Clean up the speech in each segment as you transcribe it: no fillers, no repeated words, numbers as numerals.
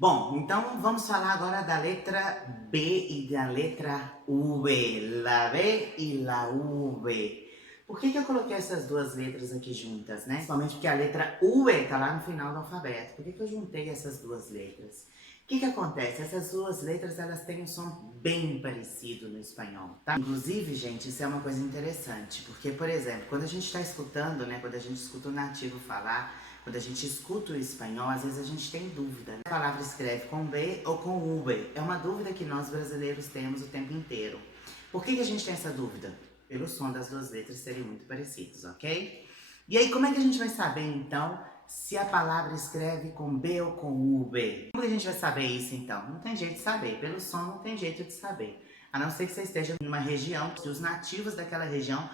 Bom, então vamos falar agora da letra B e da letra V. La B e la V. Por que eu coloquei essas duas letras aqui juntas, né? Principalmente porque a letra V tá lá no final do alfabeto. Por que eu juntei essas duas letras? O que acontece? Essas duas letras, elas têm um som bem parecido no espanhol, tá? Inclusive, gente, isso é uma coisa interessante, porque, por exemplo, quando a gente está escutando, né? Quando a gente escuta o nativo falar, quando a gente escuta o espanhol, às vezes a gente tem dúvida. A palavra escreve com B ou com V. É uma dúvida que nós brasileiros temos o tempo inteiro. Por que a gente tem essa dúvida? Pelo som das duas letras serem muito parecidos, ok? E aí, como é que a gente vai saber, então, se a palavra escreve com B ou com V? Como que a gente vai saber isso, então? Não tem jeito de saber. Pelo som, não tem jeito de saber. A não ser que você esteja numa região que os nativos daquela região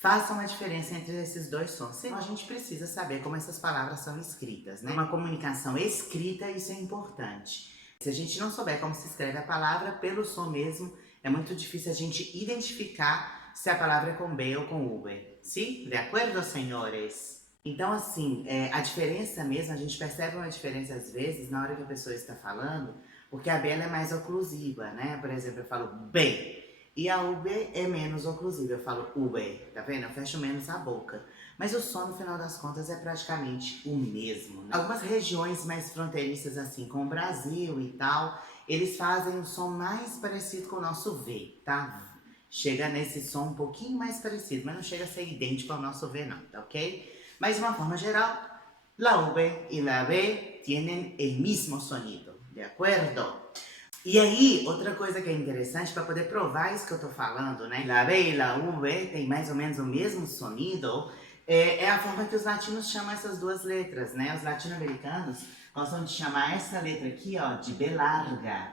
façam a diferença entre esses dois sons. Senão a gente precisa saber como essas palavras são escritas, né? Uma comunicação escrita, isso é importante. Se a gente não souber como se escreve a palavra, pelo som mesmo, é muito difícil a gente identificar se a palavra é com B ou com V. Sim? De acordo, senhores? Então, assim, a diferença mesmo, a gente percebe uma diferença às vezes na hora que a pessoa está falando, porque a B ela é mais oclusiva, né? Por exemplo, eu falo B. E a UB é menos oclusiva, eu falo UB, tá vendo? Eu fecho menos a boca. Mas o som, no final das contas, é praticamente o mesmo, né? Algumas regiões mais fronteiriças, assim, com o Brasil e tal, eles fazem um som mais parecido com o nosso V, tá? Chega nesse som um pouquinho mais parecido, mas não chega a ser idêntico ao nosso V, não, tá ok? Mas, de uma forma geral, la V e la B tienen el mismo sonido, de acuerdo? E aí, outra coisa que é interessante, para poder provar isso que eu tô falando, né? La B e la V tem mais ou menos o mesmo sonido, é a forma que os latinos chamam essas duas letras, né? Os latino-americanos gostam de chamar essa letra aqui, ó, de B larga.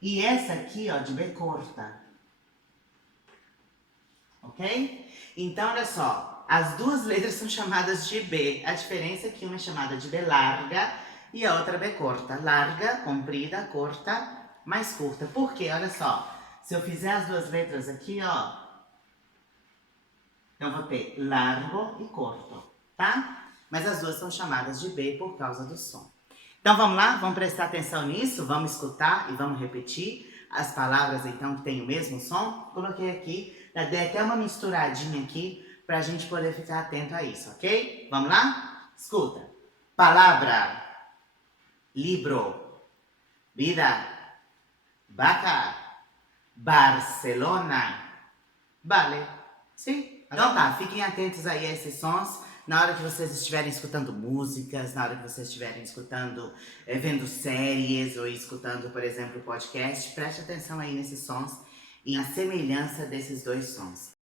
E essa aqui, ó, de B corta. Ok? Então, olha só, as duas letras são chamadas de B. A diferença é que uma é chamada de B larga e a outra B corta. Larga, comprida, corta, mais curta. Por quê? Olha só, se eu fizer as duas letras aqui, ó, eu vou ter largo e corto, tá? Mas as duas são chamadas de B por causa do som. Então vamos lá? Vamos prestar atenção nisso? Vamos escutar e vamos repetir as palavras então que tem o mesmo som? Coloquei aqui, dei até uma misturadinha aqui para a gente poder ficar atento a isso, ok? Vamos lá? Escuta. Palavra, libro, vida, vaca, Barcelona. Vale? Sim? Então tá, fiquem atentos aí a esses sons. Na hora que vocês estiverem escutando músicas, na hora que vocês estiverem escutando, vendo séries ou escutando, por exemplo, podcast, preste atenção aí nesses sons e a semelhança desses dois sons.